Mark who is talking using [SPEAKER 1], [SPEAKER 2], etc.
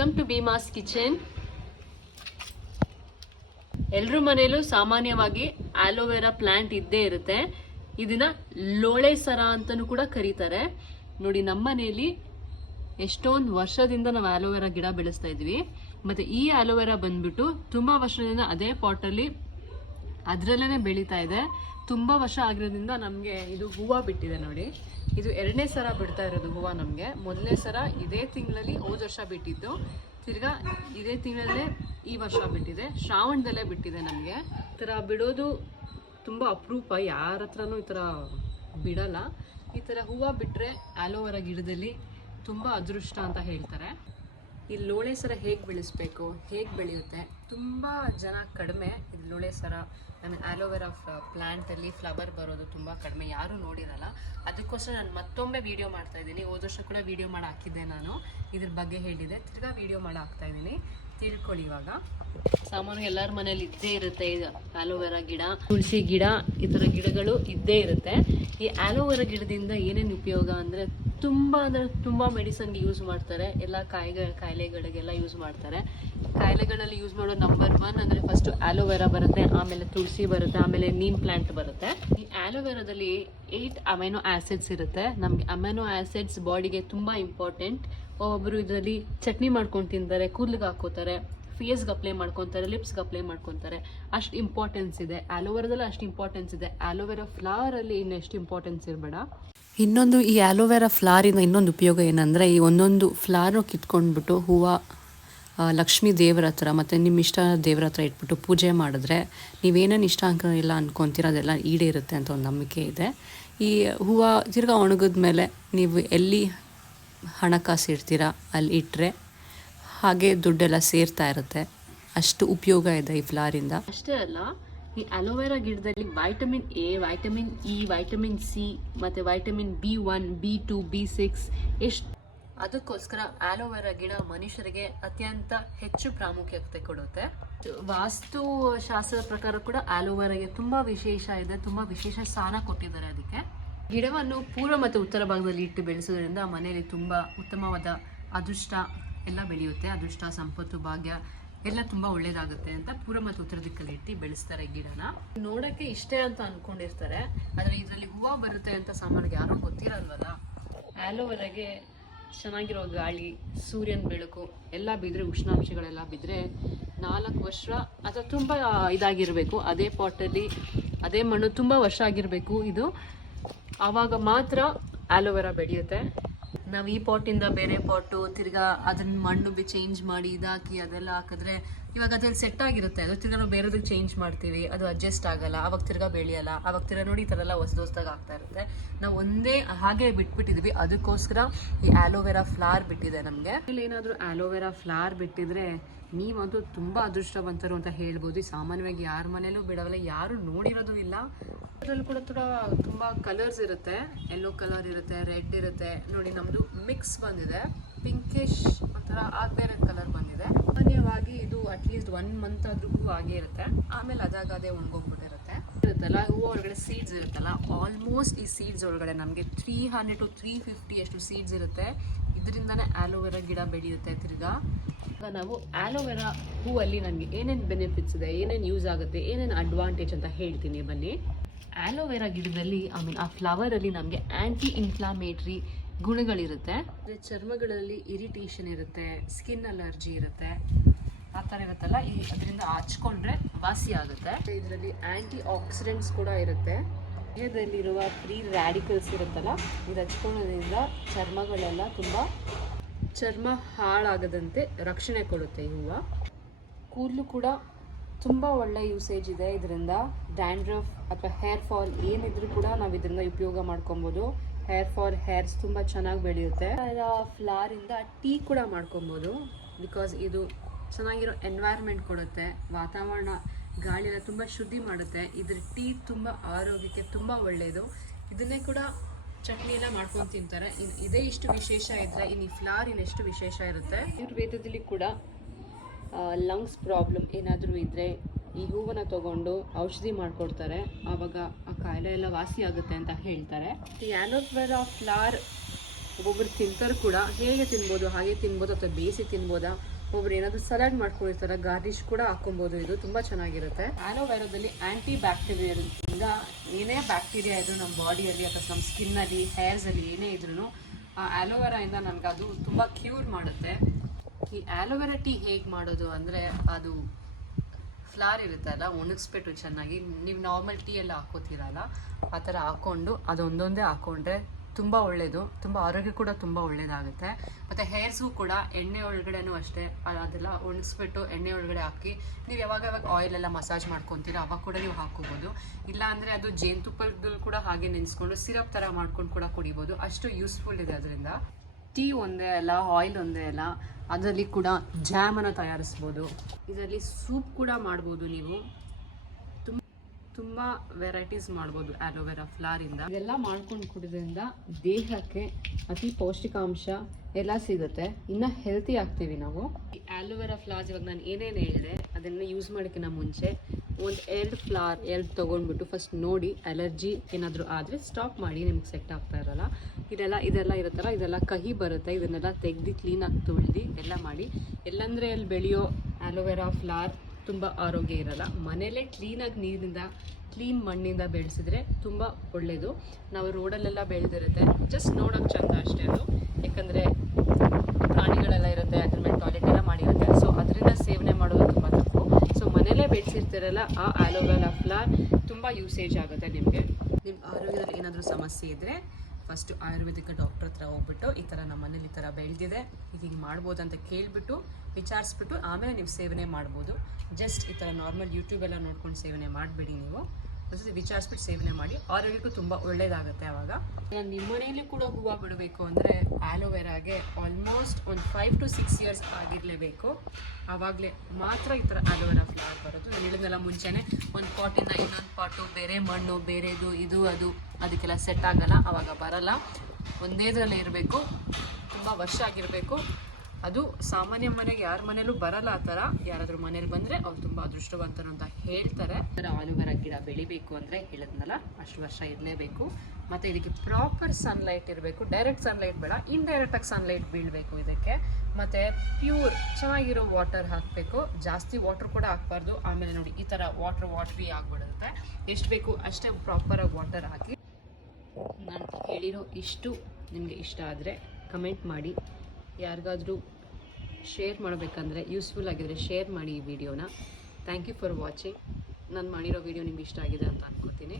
[SPEAKER 1] Welcome to ಬೀಮಾಸ್ kitchen. ಎಲ್ರ ಮನೆಯಲ್ಲೂ ಸಾಮಾನ್ಯವಾಗಿ ಆಲೋವೆರಾ ಪ್ಲಾಂಟ್ ಇದ್ದೇ ಇರುತ್ತೆ. ಇದನ್ನ ಲೋಳೆ ಸರ ಅಂತಲೂ ಕೂಡ ಕರೀತಾರೆ. ನೋಡಿ, ನಮ್ಮ ಮನೆಯಲ್ಲಿ ಎಷ್ಟೊಂದು ವರ್ಷದಿಂದ ನಾವು ಆಲೋವೆರಾ ಗಿಡ ಬೆಳೆಸ್ತಾ ಇದ್ವಿ. ಮತ್ತೆ ಈ ಆಲೋವೆರಾ ಬಂದ್ಬಿಟ್ಟು ತುಂಬಾ ವರ್ಷದಿಂದ ಅದೇ ಪಾಟಲ್ಲಿ ಅದರಲ್ಲೇ ಬೆಳೀತಾ ಇದೆ. ತುಂಬ ವರ್ಷ ಆಗಿರೋದ್ರಿಂದ ನಮಗೆ ಇದು ಹೂವು ಬಿಟ್ಟಿದೆ ನೋಡಿ. ಇದು ಎರಡನೇ ಸರ ಬಿಡ್ತಾ ಇರೋದು ಹೂವು ನಮಗೆ. ಮೊದಲನೇ ಸರ ಇದೇ ತಿಂಗಳಲ್ಲಿ ಹೋದ ವರ್ಷ ಬಿಟ್ಟಿದ್ದು. ತಿರ್ಗಾ ಇದೇ ತಿಂಗಳಲ್ಲೇ ಈ ವರ್ಷ ಬಿಟ್ಟಿದೆ. ಶ್ರಾವಣದಲ್ಲೇ ಬಿಟ್ಟಿದೆ ನಮಗೆ. ಈ ಥರ ಬಿಡೋದು ತುಂಬ ಅಪರೂಪ. ಯಾರ ಹತ್ರನೂ ಈ ಥರ ಬಿಡೋಲ್ಲ. ಈ ಥರ ಹೂವು ಬಿಟ್ಟರೆ ಆಲೋವೆರಾ ಗಿಡದಲ್ಲಿ ತುಂಬ ಅದೃಷ್ಟ ಅಂತ ಹೇಳ್ತಾರೆ. ಈ ಲೋಳೆ ಸರ ಹೇಗೆ ಬೆಳೆಸ್ಬೇಕು, ಹೇಗೆ ಬೆಳೆಯುತ್ತೆ? ತುಂಬ ಜನ ಕಡಿಮೆ ಇದು ಲೋಳೆ ಸರ ನಾನು ಆಲೋವೆರಾ ಪ್ಲ್ಯಾಂಟಲ್ಲಿ ಫ್ಲವರ್ ಬರೋದು ತುಂಬ ಕಡಿಮೆ, ಯಾರೂ ನೋಡಿರಲ್ಲ. ಅದಕ್ಕೋಸ್ಕರ ನಾನು ಮತ್ತೊಮ್ಮೆ ವೀಡಿಯೋ ಮಾಡ್ತಾ ಇದ್ದೀನಿ. ಹೋದ ವರ್ಷ ಕೂಡ ವೀಡಿಯೋ ಮಾಡಿ ಹಾಕಿದ್ದೆ ನಾನು. ಇದ್ರ ಬಗ್ಗೆ ಹೇಳಿದೆ. ತಿರ್ಗಾ ವೀಡಿಯೋ ಮಾಡಿ ಹಾಕ್ತಾ ಇದ್ದೀನಿ. ತಿಳ್ಕೊಳ್ಳಿ ಇವಾಗ. ಸಾಮಾನ್ಯ ಎಲ್ಲರ ಮನೇಲಿ ಇದ್ದೇ ಇರುತ್ತೆ. ಇದು ಆಲೋವೆರಾ ಗಿಡ, ತುಳಸಿ ಗಿಡ, ಈ ಥರ ಗಿಡಗಳು ಇದ್ದೇ ಇರುತ್ತೆ. ಈ ಆಲೋವೆರಾ ಗಿಡದಿಂದ ಏನೇನು ಉಪಯೋಗ ಅಂದರೆ ತುಂಬ ಅಂದರೆ ತುಂಬ ಮೆಡಿಸನ್ಗೆ ಯೂಸ್ ಮಾಡ್ತಾರೆ. ಎಲ್ಲ ಕಾಯಿಗಳ, ಕಾಯಿಲೆಗಳಿಗೆಲ್ಲ ಯೂಸ್ ಮಾಡ್ತಾರೆ. ಕಾಯಿಲೆಗಳಲ್ಲಿ ಯೂಸ್ ಮಾಡೋ ನಂಬರ್ ಒನ್ ಅಂದರೆ ಫಸ್ಟ್ ಆಲೋವೆರಾ ಬರುತ್ತೆ, ಆಮೇಲೆ ತುಳಸಿ ಬರುತ್ತೆ, ಆಮೇಲೆ ನೀಮ್ ಪ್ಲಾಂಟ್ ಬರುತ್ತೆ. ಈ ಆ್ಯಲೋವೆರಾದಲ್ಲಿ ಏಯ್ಟ್ ಅಮೈನೋ ಆ್ಯಸಿಡ್ಸ್ ಇರುತ್ತೆ. ನಮಗೆ ಅಮೈನೋ ಆ್ಯಸಿಡ್ಸ್ ಬಾಡಿಗೆ ತುಂಬ ಇಂಪಾರ್ಟೆಂಟ್ ಒಬ್ಬೊಬ್ಬರು ಇದರಲ್ಲಿ ಚಟ್ನಿ ಮಾಡ್ಕೊಂಡು ತಿಂತಾರೆ, ಕೂದಲಿಗೆ ಹಾಕೋತಾರೆ ಫೇಸ್ಗೆ ಅಪ್ಲೈ ಮಾಡ್ಕೊತಾರೆ ಲಿಪ್ಸ್ಗೆ ಅಪ್ಲೈ ಮಾಡ್ಕೊತಾರೆ. ಅಷ್ಟು ಇಂಪಾರ್ಟೆನ್ಸ್ ಇದೆ. ಆಲೋವೆರಾದಲ್ಲಿ ಅಷ್ಟು ಇಂಪಾರ್ಟೆನ್ಸ್ ಇದೆ. ಆಲೋವೆರಾ ಫ್ಲವರಲ್ಲಿ ಇನ್ನೆಷ್ಟು ಇಂಪಾರ್ಟೆನ್ಸ್ ಇರಬೇಡ.
[SPEAKER 2] ಇನ್ನೊಂದು ಈ ಆಲೋವೆರಾ ಫ್ಲಾರಿಂದ ಇನ್ನೊಂದು ಉಪಯೋಗ ಏನಂದರೆ ಈ ಒಂದೊಂದು ಫ್ಲಾರು ಕಿತ್ಕೊಂಡ್ಬಿಟ್ಟು ಹೂವು ಲಕ್ಷ್ಮೀ ದೇವರ ಹತ್ರ ಮತ್ತು ನಿಮ್ಮ ಇಷ್ಟ ದೇವರ ಹತ್ರ ಇಟ್ಬಿಟ್ಟು ಪೂಜೆ ಮಾಡಿದ್ರೆ ನೀವೇನೇನು ಇಷ್ಟ ಇಲ್ಲ ಅಂದ್ಕೊತೀರ ಅದೆಲ್ಲ ಈಡೇರುತ್ತೆ ಅಂತ ಒಂದು ನಂಬಿಕೆ ಇದೆ. ಈ ಹೂವು ತಿರ್ಗಾ ಒಣಗಿದ ಮೇಲೆ ನೀವು ಎಲ್ಲಿ ಹಣಕಾಸು ಇಡ್ತೀರಾ ಅಲ್ಲಿ ಇಟ್ಟರೆ ಹಾಗೆ ದುಡ್ಡೆಲ್ಲ ಸೇರ್ತಾ ಇರುತ್ತೆ. ಅಷ್ಟು ಉಪಯೋಗ ಇದೆ ಈ ಫ್ಲಾರಿಂದ.
[SPEAKER 1] ಅಷ್ಟೇ ಅಲ್ಲ ಈ ಅಲೋವೆರಾ ಗಿಡದಲ್ಲಿ vitamin A vitamin E vitamin C ಮತ್ತು vitamin B one B two B six ಎಷ್ಟು ಅದಕ್ಕೋಸ್ಕರ ಆಲೋವೆರಾ ಗಿಡ ಮನುಷ್ಯರಿಗೆ ಅತ್ಯಂತ ಹೆಚ್ಚು ಪ್ರಾಮುಖ್ಯತೆ ಕೊಡುತ್ತೆ. ವಾಸ್ತು ಶಾಸ್ತ್ರದ ಪ್ರಕಾರ ಕೂಡ ಆಲೋವೆರಾಗೆ ತುಂಬ ವಿಶೇಷ ಇದೆ, ತುಂಬ ವಿಶೇಷ ಸ್ಥಾನ ಕೊಟ್ಟಿದ್ದಾರೆ ಅದಕ್ಕೆ. ಗಿಡವನ್ನು ಪೂರ್ವ ಮತ್ತು ಉತ್ತರ ಭಾಗದಲ್ಲಿ ಇಟ್ಟು ಬೆಳೆಸೋದ್ರಿಂದ ಮನೆಯಲ್ಲಿ ತುಂಬ ಉತ್ತಮವಾದ ಅದೃಷ್ಟ ಎಲ್ಲ ಬೆಳೆಯುತ್ತೆ. ಅದೃಷ್ಟ, ಸಂಪತ್ತು, ಭಾಗ್ಯ ಎಲ್ಲ ತುಂಬ ಒಳ್ಳೇದಾಗುತ್ತೆ ಅಂತ ಪೂರ್ವ ಮತ್ತು ಉತ್ತರ ದಿಕ್ಕಲ್ಲಿ ಇಟ್ಟು ಬೆಳೆಸ್ತಾರೆ ಗಿಡನ. ನೋಡಕ್ಕೆ ಇಷ್ಟೇ ಅಂತ ಅನ್ಕೊಂಡಿರ್ತಾರೆ, ಆದರೆ ಇದರಲ್ಲಿ ಹೂವು ಬರುತ್ತೆ ಅಂತ ಸಾಮಾನ್ಯ ಯಾರೂ ಗೊತ್ತಿರಲ್ವಲ್ಲ? ಆಲೋವೆರಾಗೆ ಚೆನ್ನಾಗಿರೋ ಗಾಳಿ, ಸೂರ್ಯನ ಬೆಳಕು ಎಲ್ಲ ಬಿದ್ದರೆ ಉಷ್ಣಾಂಶಗಳೆಲ್ಲ ಬಿದ್ದರೆ ನಾಲ್ಕು ವರ್ಷ ಅಥವಾ ತುಂಬ ಇದಾಗಿರಬೇಕು. ಅದೇ ಪಾಟಲ್ಲಿ, ಅದೇ ಮಣ್ಣು ತುಂಬ ವರ್ಷ ಆಗಿರಬೇಕು. ಇದು ಆವಾಗ ಮಾತ್ರ ಆಲೋವೆರಾ ಬೆಳೆಯುತ್ತೆ. ನಾವು ಈ ಪಾಟಿಂದ ಬೇರೆ ಪಾಟು ತಿರ್ಗಾ ಅದನ್ನ ಮಣ್ಣು ಬಿ ಚೇಂಜ್ ಮಾಡಿ ಇದಾಕಿ ಅದೆಲ್ಲ ಹಾಕಿದ್ರೆ ಇವಾಗ ಅದ್ರಲ್ಲಿ ಸೆಟ್ ಆಗಿರುತ್ತೆ. ಅದು ತಿರ್ಗಾ ನಾವು ಬೇರೆದಕ್ಕೆ ಚೇಂಜ್ ಮಾಡ್ತೀವಿ. ಅದು ಅಡ್ಜಸ್ಟ್ ಆಗಲ್ಲ. ಅವಾಗ ತಿರ್ಗಾ ಬೆಳೆಯಲ್ಲ. ಅವಾಗ ತಿರ್ಗಾ ನೋಡಿ ಈ ಥರ ಎಲ್ಲ ಹೊಸ ಹೊಸ್ದಾಗ ಆಗ್ತಾ ಇರುತ್ತೆ. ನಾವು ಒಂದೇ ಹಾಗೆ ಬಿಟ್ಬಿಟ್ಟಿದ್ವಿ. ಅದಕ್ಕೋಸ್ಕರ ಈ ಆಲೋವೆರಾ ಫ್ಲಾರ್ ಬಿಟ್ಟಿದೆ ನಮಗೆ. ಇಲ್ಲಿ ಏನಾದರೂ ಆಲೋವೆರಾ ಫ್ಲಾರ್ ಬಿಟ್ಟಿದ್ರೆ ನೀವಂತೂ ತುಂಬ ಅದೃಷ್ಟವಂತರು ಅಂತ ಹೇಳ್ಬೋದು. ಸಾಮಾನ್ಯವಾಗಿ ಯಾರ ಮನೇಲೂ ಬಿಡವಲ್ಲ, ಯಾರು ನೋಡಿರೋದು ಇಲ್ಲ. ಅದರಲ್ಲೂ ಕೂಡ ಕೂಡ ತುಂಬ ಕಲರ್ಸ್ ಇರುತ್ತೆ. ಯೆಲ್ಲೋ ಕಲರ್ ಇರುತ್ತೆ ರೆಡ್ ಇರುತ್ತೆ. ನೋಡಿ ನಮ್ಮದು ಮಿಕ್ಸ್ ಬಂದಿದೆ. ಪಿಂಕಿಶ್ ಒಂಥರ ಆ ಬೇರೆ ಕಲರ್ ಬಂದಿದೆ. ಸಾಮಾನ್ಯವಾಗಿ ಇದು ಅಟ್ಲೀಸ್ಟ್ ಒನ್ ಮಂತ್ ಆದ್ರೂ ಹಾಗೆ ಇರುತ್ತೆ. ಆಮೇಲೆ ಅದಾಗದೇ ಒಣಗೋಗ್ಬಿಟ್ಟಿರುತ್ತೆ ಇರುತ್ತಲ್ಲ, ಹೂವು ಒಳಗಡೆ ಸೀಡ್ಸ್ ಇರುತ್ತಲ್ಲ ಆಲ್ಮೋಸ್ಟ್ ಈ ಸೀಡ್ಸ್ ಒಳಗಡೆ ನಮಗೆ three hundred to three fifty ಅಷ್ಟು ಸೀಡ್ಸ್ ಇರುತ್ತೆ. ಇದರಿಂದನೇ ಆಲೋವೆರಾ ಗಿಡ ಬೆಳೆಯುತ್ತೆ ತಿರ್ಗಾ. ಈಗ ನಾವು ಆಲೋವೆರಾ ಹೂವಲ್ಲಿ ನಮಗೆ ಏನೇನು ಬೆನಿಫಿಟ್ಸ್ ಇದೆ, ಏನೇನು ಯೂಸ್ ಆಗುತ್ತೆ, ಏನೇನು ಅಡ್ವಾಂಟೇಜ್ ಅಂತ ಹೇಳ್ತೀನಿ ಬನ್ನಿ. ಆಲೋವೆರಾ ಗಿಡದಲ್ಲಿ ಐ ಮೀನ್ ಆ ಫ್ಲವರಲ್ಲಿ ನಮಗೆ ಆ್ಯಂಟಿ ಇನ್ಫ್ಲಾಮೇಟ್ರಿ ಗುಣಗಳಿರುತ್ತೆ ಚರ್ಮಗಳಲ್ಲಿ ಇರಿಟೇಷನ್ ಇರುತ್ತೆ ಸ್ಕಿನ್ ಅಲರ್ಜಿ ಇರುತ್ತೆ. ಆ ಥರ ಇರುತ್ತಲ್ಲ, ಈ ಅದರಿಂದ ಹಚ್ಕೊಂಡ್ರೆ ವಾಸಿ ಆಗುತ್ತೆ. ಇದರಲ್ಲಿ ಆ್ಯಂಟಿ ಆಕ್ಸಿಡೆಂಟ್ಸ್ ಕೂಡ ಇರುತ್ತೆ. ದೇಹದಲ್ಲಿರುವ ಫ್ರೀ ರ್ಯಾಡಿಕಲ್ಸ್ ಇರುತ್ತಲ್ಲ, ಇದು ಹಚ್ಕೊಳ್ಳೋದ್ರಿಂದ ಚರ್ಮಗಳೆಲ್ಲ ತುಂಬ ಚರ್ಮ ಹಾಳಾಗದಂತೆ ರಕ್ಷಣೆ ಕೊಡುತ್ತೆ ಈ ಹೂವು. ಕೂದಲು ಕೂಡ ತುಂಬ ಒಳ್ಳೆ ಯೂಸೇಜ್ ಇದೆ. ಇದರಿಂದ ಡ್ಯಾಂಡ್ರಫ್ ಅಥವಾ ಹೇರ್ ಫಾಲ್ ಏನಿದ್ರು ಕೂಡ ನಾವು ಇದರಿಂದ ಉಪಯೋಗ ಮಾಡ್ಕೊಬೋದು. ಹೇರ್ ಫಾಲ್ ಹೇರ್ಸ್ ತುಂಬ ಚೆನ್ನಾಗಿ ಬೆಳೆಯುತ್ತೆ. ಫ್ಲಾರಿಂದ ಟೀ ಕೂಡ ಮಾಡ್ಕೊಬೋದು ಬಿಕಾಸ್ ಇದು ಚೆನ್ನಾಗಿರೋ ಎನ್ವೈರ್ಮೆಂಟ್ ಕೊಡುತ್ತೆ, ವಾತಾವರಣ ಗಾಳಿ ಎಲ್ಲ ತುಂಬ ಶುದ್ಧಿ ಮಾಡುತ್ತೆ, ಇದ್ರ ಟೀ ತುಂಬ ಆರೋಗ್ಯಕ್ಕೆ ತುಂಬ ಒಳ್ಳೆಯದು ಇದನ್ನೇ ಕೂಡ ಚಟ್ನಿ ಎಲ್ಲ ಮಾಡ್ಕೊಂಡು ತಿಂತಾರೆ. ಇನ್ ಇದೇ ಇಷ್ಟು ವಿಶೇಷ ಇದ್ರೆ ಇನ್ನು ಈ ಫ್ಲಾರ್ ಇನ್ನೆಷ್ಟು ವಿಶೇಷ ಇರುತ್ತೆ. ಆಯುರ್ವೇದದಲ್ಲಿ ಕೂಡ ಲಂಗ್ಸ್ ಪ್ರಾಬ್ಲಮ್ ಏನಾದರೂ ಇದ್ದರೆ ಈ ಹೂವನ್ನ ತಗೊಂಡು ಔಷಧಿ ಮಾಡಿಕೊಡ್ತಾರೆ. ಆವಾಗ ಆ ಕಾಯಿಲೆ ಎಲ್ಲ ವಾಸಿ ಆಗುತ್ತೆ ಅಂತ ಹೇಳ್ತಾರೆ. ಈ ಆಲೋವೆರಾ ಫ್ಲಾರ್ ಒಬ್ಬೊಬ್ರು ತಿಂತಾರೆ ಕೂಡ. ಹೇಗೆ ತಿನ್ಬೋದು, ಹಾಗೆ ತಿನ್ಬೋದು, ಅಥವಾ ಬೇಯಿಸಿ ತಿನ್ಬೋದಾ? ಒಬ್ರು ಏನಾದರೂ ಸಲಾಡ್ ಮಾಡ್ಕೊಂಡಿರ್ತಾರೆ ಗಾರ್ನಿಶ್ ಕೂಡ ಹಾಕೊಬೋದು ಇದು ತುಂಬ ಚೆನ್ನಾಗಿರುತ್ತೆ. ಆಲೋವೆರಾದಲ್ಲಿ ಆ್ಯಂಟಿ ಬ್ಯಾಕ್ಟೀರಿಯಲ್ ಇಂದ ಏನೇ ಬ್ಯಾಕ್ಟೀರಿಯಾ ಇದ್ರೂ ನಮ್ಮ ಬಾಡಿಯಲ್ಲಿ ಅಥವಾ ನಮ್ಮ ಸ್ಕಿನ್ನಲ್ಲಿ ಹೇರ್ಸಲ್ಲಿ ಏನೇ ಇದ್ರೂ ಆ ಆಲೋವೆರಾ ಇಂದ ನಮ್ಗೆ ಅದು ತುಂಬ ಕ್ಯೂರ್ ಮಾಡುತ್ತೆ. ಈ ಆಲೋವೆರಾ ಟೀ ಹೇಗೆ ಮಾಡೋದು ಅಂದರೆ ಅದು ಫ್ಲಾರ್ ಇರುತ್ತಲ್ಲ ಒಣಗಿಸ್ಬಿಟ್ಟು ಚೆನ್ನಾಗಿ. ನೀವು ನಾರ್ಮಲ್ ಟೀ ಎಲ್ಲ ಹಾಕೋತೀರಲ್ಲ, ಆ ಥರ ಹಾಕ್ಕೊಂಡು ಅದೊಂದೊಂದೇ ಹಾಕ್ಕೊಂಡ್ರೆ ತುಂಬ ಒಳ್ಳೆಯದು ತುಂಬ ಆರೋಗ್ಯ ಕೂಡ ತುಂಬ ಒಳ್ಳೆಯದಾಗುತ್ತೆ ಮತ್ತು ಹೇರ್ಸ್ಗೂ ಕೂಡ ಎಣ್ಣೆ ಒಳಗಡೆನೂ ಅಷ್ಟೇ ಅದೆಲ್ಲ ಒಣಗಿಸ್ಬಿಟ್ಟು ಎಣ್ಣೆ ಒಳಗಡೆ ಹಾಕಿ, ನೀವು ಯಾವಾಗ ಯಾವಾಗ ಆಯಿಲ್ ಎಲ್ಲ ಮಸಾಜ್ ಮಾಡ್ಕೊತೀರ ಅವಾಗ ಕೂಡ ನೀವು ಹಾಕೋಬೋದು ಇಲ್ಲ ಅಂದರೆ ಅದು ಜೇನುತುಪ್ಪದಲ್ಲಿ ಕೂಡ ಹಾಗೆ ನೆನೆಸ್ಕೊಂಡು ಸಿರಪ್ ಥರ ಮಾಡ್ಕೊಂಡು ಕೂಡ ಕುಡಿಬೋದು. ಅಷ್ಟು ಯೂಸ್ಫುಲ್ ಇದೆ ಅದರಿಂದ. ಟೀ ಒಂದೇ ಅಲ್ಲ ಆಯಿಲ್ ಒಂದೇ ಅಲ್ಲ, ಅದರಲ್ಲಿ ಕೂಡ ಜಾಮನ್ನು ತಯಾರಿಸ್ಬೋದು. ಇದರಲ್ಲಿ ಸೂಪ್ ಕೂಡ ಮಾಡ್ಬೋದು ನೀವು. ತುಂಬ ವೆರೈಟೀಸ್ ಮಾಡ್ಬೋದು ಆಲೋವೆರಾ ಫ್ಲಾರಿಂದ ಇದೆಲ್ಲ ಮಾಡ್ಕೊಂಡು ಕುಡಿದ್ರಿಂದ ದೇಹಕ್ಕೆ ಅತಿ ಪೌಷ್ಟಿಕಾಂಶ ಎಲ್ಲ ಸಿಗುತ್ತೆ. ಇನ್ನು ಹೆಲ್ತಿ ಆಗ್ತೀವಿ ನಾವು. ಈ ಆಲೋವೆರಾ ಫ್ಲಾರ್ಸ್ ಇವಾಗ ನಾನು ಏನೇನು ಹೇಳಿದೆ, ಅದನ್ನು ಯೂಸ್ ಮಾಡೋಕ್ಕಿಂತ ಮುಂಚೆ ಒಂದು ಎರಡು ಫ್ಲಾರ್ ಎರಡು ತೊಗೊಂಡ್ಬಿಟ್ಟು ಫಸ್ಟ್ ನೋಡಿ ಅಲರ್ಜಿ ಏನಾದರೂ ಆದರೆ ಸ್ಟಾಪ್ ಮಾಡಿ, ನಿಮ್ಗೆ ಸೆಟ್ ಆಗ್ತಾ ಇರಲ್ಲ. ಇದೆಲ್ಲ ಇದೆಲ್ಲ ಇರುತ್ತಲ್ಲ ಇದೆಲ್ಲ ಕಹಿ ಬರುತ್ತೆ. ಇದನ್ನೆಲ್ಲ ತೆಗ್ದು ಕ್ಲೀನಾಗಿ ತೊಳ್ದು ಎಲ್ಲ ಮಾಡಿ. ಎಲ್ಲಂದರೆ ಅಲ್ಲಿ ಬೆಳೆಯೋ ಆಲೋವೆರಾ ಫ್ಲಾರ್ ತುಂಬ ಆರೋಗ್ಯ ಇರಲ್ಲ. ಮನೆಯಲ್ಲೇ ಕ್ಲೀನಾಗಿ ನೀರಿನಿಂದ ಕ್ಲೀನ್ ಮಣ್ಣಿಂದ ಬೆಳೆಸಿದ್ರೆ ತುಂಬ ಒಳ್ಳೆಯದು ನಾವು ರೋಡಲ್ಲೆಲ್ಲ ಬೆಳೆದಿರುತ್ತೆ. ಜಸ್ಟ್ ನೋಡೋಕೆ ಚಂದ ಅಷ್ಟೇ ಅದು. ಯಾಕಂದರೆ ಪ್ರಾಣಿಗಳೆಲ್ಲ ಇರುತ್ತೆ, ಅದ್ರ ಮೇಲೆ ಟಾಯ್ಲೆಟ್ ಎಲ್ಲ ಮಾಡಿರುತ್ತೆ. ಸೊ ಅದರಿಂದ ಸೇವನೆ ಮಾಡೋದು ತುಂಬ ತಪ್ಪು. ಸೊ ಮನೆಯಲ್ಲೇ ಬೆಳೆಸಿರ್ತೀರಲ್ಲ, ಆ ಆಲೋವೆರಾ ಫ್ಲಾರ್ ತುಂಬ ಯೂಸೇಜ್ ಆಗುತ್ತೆ ನಿಮಗೆ. ನಿಮ್ಮ ಆರೋಗ್ಯದಲ್ಲಿ ಏನಾದರೂ ಸಮಸ್ಯೆ ಇದ್ದರೆ ಫಸ್ಟು ಆಯುರ್ವೇದಿಕ್ ಡಾಕ್ಟರ್ ಹತ್ರ ಹೋಗ್ಬಿಟ್ಟು ಈ ಥರ ನಮ್ಮ ಮನೇಲಿ ಈ ಥರ ಬೆಳೆದಿದೆ, ಇದು ಹಿಂಗೆ ಮಾಡ್ಬೋದು ಅಂತ ಕೇಳಿಬಿಟ್ಟು ವಿಚಾರಿಸ್ಬಿಟ್ಟು ಆಮೇಲೆ ನೀವು ಸೇವನೆ ಮಾಡ್ಬೋದು. ಜಸ್ಟ್ ಈ ಥರ ನಾರ್ಮಲ್ ಯೂಟ್ಯೂಬೆಲ್ಲ ನೋಡ್ಕೊಂಡು ಸೇವನೆ ಮಾಡಬೇಡಿ ನೀವು. ಒಂದ್ಸತಿ ವಿಚಾರಿಸ್ಬಿಟ್ಟು ಸೇವನೆ ಮಾಡಿ. ಆರೋಗ್ಯಕ್ಕೂ ತುಂಬ ಒಳ್ಳೇದಾಗುತ್ತೆ ಆವಾಗ ನಿಮ್ಮ ಮನೆಯಲ್ಲಿ ಕೂಡ ಹೂವು ಬಿಡಬೇಕು ಅಂದರೆ ಆಲೋವೆರಾಗೆ ಆಲ್ಮೋಸ್ಟ್ ಒಂದು ಫೈವ್ ಟು ಸಿಕ್ಸ್ ಇಯರ್ಸ್ ಆಗಿರಲೇಬೇಕು. ಆವಾಗಲೇ ಮಾತ್ರ ಈ ಥರ ಆಲೋವೆರಾ ಫ್ಲವರ್ ಬರೋದು. ನಾನು ಹೇಳಿದ್ನಲ್ಲ ಮುಂಚೆನೇ ಒಂದು ಪಾಟಿಂದ ಇನ್ನೊಂದು ಪಾಟು ಬೇರೆ ಮಣ್ಣು, ಬೇರೆದು, ಇದು, ಅದು. ಅದಕ್ಕೆಲ್ಲ ಸೆಟ್ ಆಗಲ್ಲ, ಅವಾಗ ಬರಲ್ಲ. ಒಂದೇದರಲ್ಲಿ ಇರಬೇಕು. ತುಂಬ ವರ್ಷ ಆಗಿರಬೇಕು. ಅದು ಸಾಮಾನ್ಯ ಮನೆಗೆ ಯಾರ ಮನೇಲೂ ಬರಲ್ಲ ಆ ಥರ. ಯಾರಾದರೂ ಮನೇಲಿ ಬಂದರೆ ಅವ್ರು ತುಂಬ ಅದೃಷ್ಟವಂತರು ಅಂತ ಹೇಳ್ತಾರೆ ಆಲೂವೆರಾ ಗಿಡ ಬೆಳಿಬೇಕು ಅಂದರೆ ಹೇಳಿದ್ನಲ್ಲ, ಅಷ್ಟು ವರ್ಷ ಇರಲೇಬೇಕು. ಮತ್ತು ಇದಕ್ಕೆ ಪ್ರಾಪರ್ ಸನ್ಲೈಟ್ ಇರಬೇಕು. ಡೈರೆಕ್ಟ್ ಸನ್ಲೈಟ್ ಬೇಡ ಇಂಡೈರೆಕ್ಟಾಗಿ ಸನ್ಲೈಟ್ ಬೀಳಬೇಕು ಇದಕ್ಕೆ. ಮತ್ತು ಪ್ಯೂರ್ ಚೆನ್ನಾಗಿರೋ ವಾಟರ್ ಹಾಕಬೇಕು. ಜಾಸ್ತಿ ವಾಟರ್ ಕೂಡ ಹಾಕ್ಬಾರ್ದು. ಆಮೇಲೆ ನೋಡಿ, ಈ ಥರ ವಾಟರ್ ವಾಟ್ರಿ ಆಗಿಬಿಡುತ್ತೆ. ಎಷ್ಟು ಬೇಕು ಅಷ್ಟೇ ಪ್ರಾಪರಾಗಿ ವಾಟರ್ ಹಾಕಿ. ಹೇಳಿರೋ ಇಷ್ಟು ನಿಮಗೆ ಇಷ್ಟ ಆದರೆ ಕಮೆಂಟ್ ಮಾಡಿ. ಯಾರಿಗಾದರೂ ಶೇರ್ ಮಾಡಬೇಕಂದ್ರೆ ಯೂಸ್ಫುಲ್ ಆಗಿದ್ರೆ ಶೇರ್ ಮಾಡಿ ಈ ವಿಡಿಯೋನ ಥ್ಯಾಂಕ್ ಯು ಫಾರ್ ವಾಚಿಂಗ್ ನಾನು ಮಾಡಿರೋ ವಿಡಿಯೋ ನಿಮ್ಗೆ ಇಷ್ಟ ಆಗಿದೆ ಅಂತ ಅನ್ಕೋತೀನಿ.